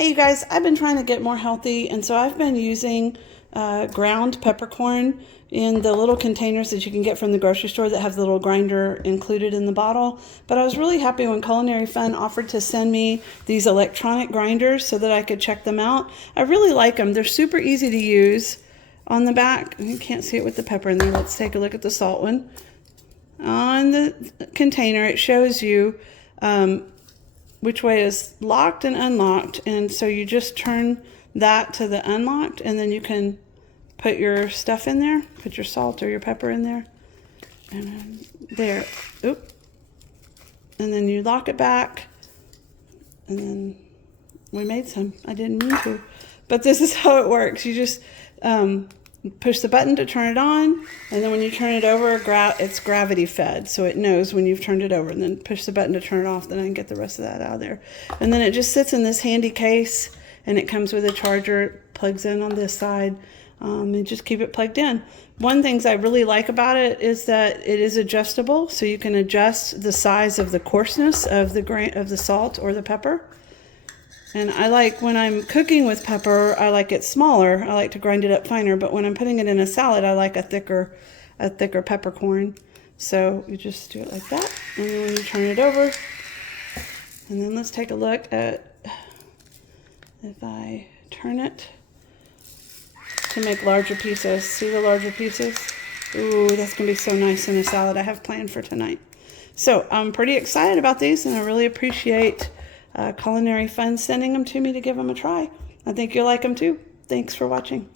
Hey you guys, I've been trying to get more healthy, and so I've been using ground peppercorn in the little containers that you can get from the grocery store that have the little grinder included in the bottle. But I was really happy when Culinary Fun offered to send me these electronic grinders so that I could check them out. I really like them. They're super easy to use. On the back, you can't see it with the pepper in there. Let's take a look at the salt one. On the container, it shows you which way is locked and unlocked, and so you just turn that to the unlocked, and then you can put your stuff in there, put your salt or your pepper in there, and there, oop, and then you lock it back, and then we made some. I didn't mean to, but this is how it works. You just push the button to turn it on, and then when you turn it over, it's gravity fed, so it knows when you've turned it over, and then push the button to turn it off, then I can get the rest of that out of there. And then it just sits in this handy case, and it comes with a charger. It plugs in on this side, and just keep it plugged in. One thing I really like about it is that it is adjustable, so you can adjust the size of the coarseness of the salt or the pepper. And I like, when I'm cooking with pepper, I like it smaller. I like to grind it up finer, but when I'm putting it in a salad, I like a thicker peppercorn. So you just do it like that, and then when you turn it over, and then let's take a look at, if I turn it to make larger pieces. See the larger pieces? Ooh, that's gonna be so nice in a salad I have planned for tonight. So I'm pretty excited about these, and I really appreciate Culinary Fun sending them to me to give them a try. I think you'll like them too. Thanks for watching.